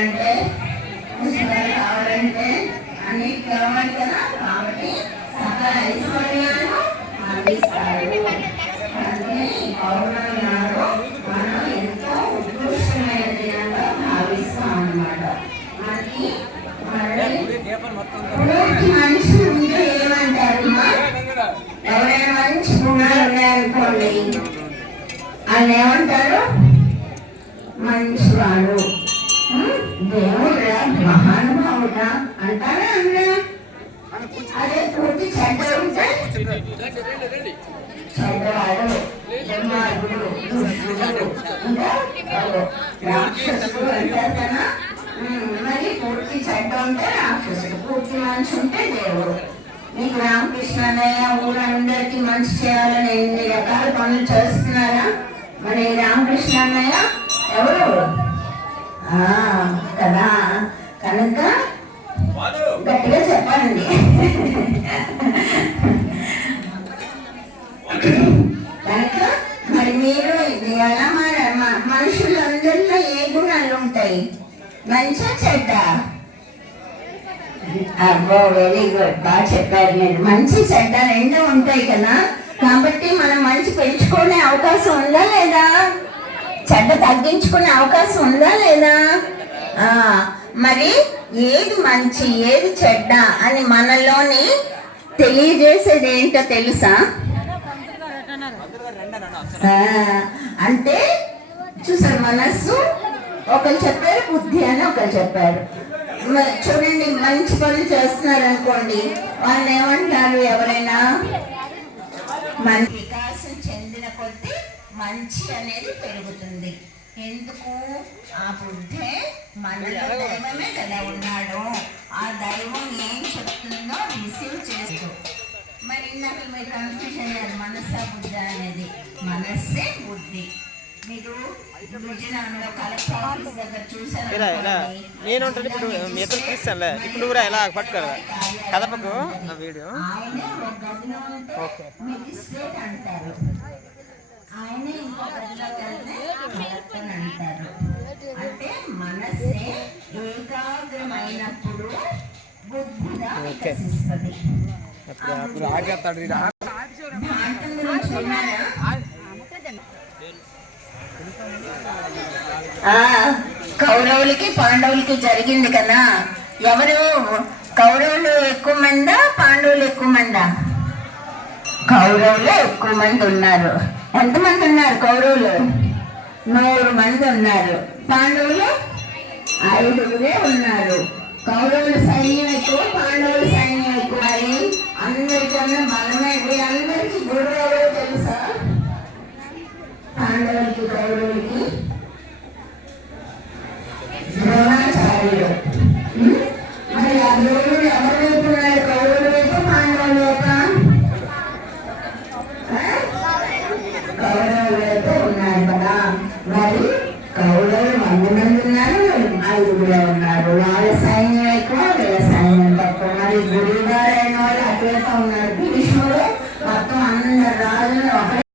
కావాలంటే పుస్తకాలు కావాలంటే అన్ని కావాలి కదా. కాబట్టి సకల ఐశ్వర్యాలు అందిస్తాడు. అంటే పౌర్ణమి నాడు మనం ఎంతో ఉత్కృష్టమైన దినంగా భావిస్తాం అన్నమాట. మనకి మనిషి ఉంటే ఏమంటారు? ఎవరైనా మంచి గుణాలు ఉన్నాయనుకోండి, వాళ్ళు ఏమంటారు? మంచివాడు, దేవుడా, మహానుభావుడా అంటారా? అన్నా అదే పూర్తి చెడ్డ ఉంటే చెడ్డవాడు, దుర్మార్గుడు, దుష్టుడు, ఇంకా రాక్షసుడు అంటారు కదా. మరి పూర్తి చెడ్డ ఉంటే రాక్షసుడు, పూర్తి మంచి ఉంటే దేవుడు. మీకు రామకృష్ణ అన్నయ్య ఊరందరికీ మంచి చేయాలని ఎన్ని రకాల పనులు చేస్తున్నారా? మరి రామకృష్ణ అన్నయ్య ఎవరు కదా, కనుక గట్టిగా చెప్పండి. కనుక మరి మీరు ఎలా మనుషులందరిలో ఏ గుణాలు ఉంటాయి? మంచి చెడ్డ? అబ్బో, వెరీ గుడ్, బాగా చెప్పారు మీరు. మంచి చెడ్డ రెండూ ఉంటాయి కదా. కాబట్టి మనం మంచి పెంచుకునే అవకాశం ఉందా లేదా? చెడ్డ తగ్గించుకునే అవకాశం ఉందా లేదా? మరి ఏది మంచి ఏది చెడ్డ అని మనలోని తెలియజేసేది ఏంటో తెలుసా? అంటే చూసారు, మనస్సు ఒకరు చెప్పారు, బుద్ధి అని ఒకరు చెప్పారు. చూడండి, మంచి పనులు చేస్తున్నారు అనుకోండి, వాళ్ళు ఏమంటారు? ఎవరైనా మన వికాసం చెందిన కొద్దీ మంచి అనేది పెరుగుతుంది. ఎందుకు? ఆ బుద్ధే మనలో దైవమే కదా ఉన్నాడు. ఆ దైవం ఏం చెప్తుందో రిసీవ్ చేస్తూ. మరి ఇందాక మీరు కన్ఫ్యూజన్ అయ్యారు, మనస్సా బుద్ధి అనేది. మనస్సే బుద్ధి. మీరు విజయనగరంలో కలెక్టర్ ఆఫీస్ దగ్గర చూసారు. నేను ఇప్పుడు మీ ఇద్దరు చూస్తానులే. ఇప్పుడు కూడా ఎలా పట్టుకోరు కదపకు వీడియో. ఆయనే ఒక గదిలో ఉంటే మెజిస్ట్రేట్ అంటారు, ఆయనే ఇంకో గదిలోకి వెళ్తే కలెక్టర్ అంటారు. అంటే మనస్సే ఏకాగ్రమైనప్పుడు బుద్ధిగా వికసిస్తుంది. కౌరవులకి పాండవులకి జరిగింది కదా. ఎవరు కౌరవులు ఎక్కువ మందా పాండవులు ఎక్కువ మందా? కౌరవులు ఎక్కువ మంది ఉన్నారు. ఎంతమంది ఉన్నారు కౌరవులు? 100 మంది ఉన్నారు. పాండవులు 5 ఉన్నారు. కౌరవుల సైన్యం ఎక్కువ, పాండవుల సైన్యం ఎక్కువ. మరి అందరికన్నా బలమే. అందరికీ గురువు ఎవరో తెలుసా? పాండవులకి కౌరవులకి ద్రోణాచార్యుడు. మరి ఆ ద్రోణుడు ఎవరి వైపు ఉన్నారు? కౌరవుల వైపు పాండవుల వైపు? కౌరవుల వైపు ఉన్నారు కదా. మరి కౌరవులు 100 మంది ఉన్నారు, 5 ఉన్నారు. వాళ్ళ సైన్యం ఎక్కువ, వీళ్ళ సైన్యం తక్కువ. మరి గురువు గారు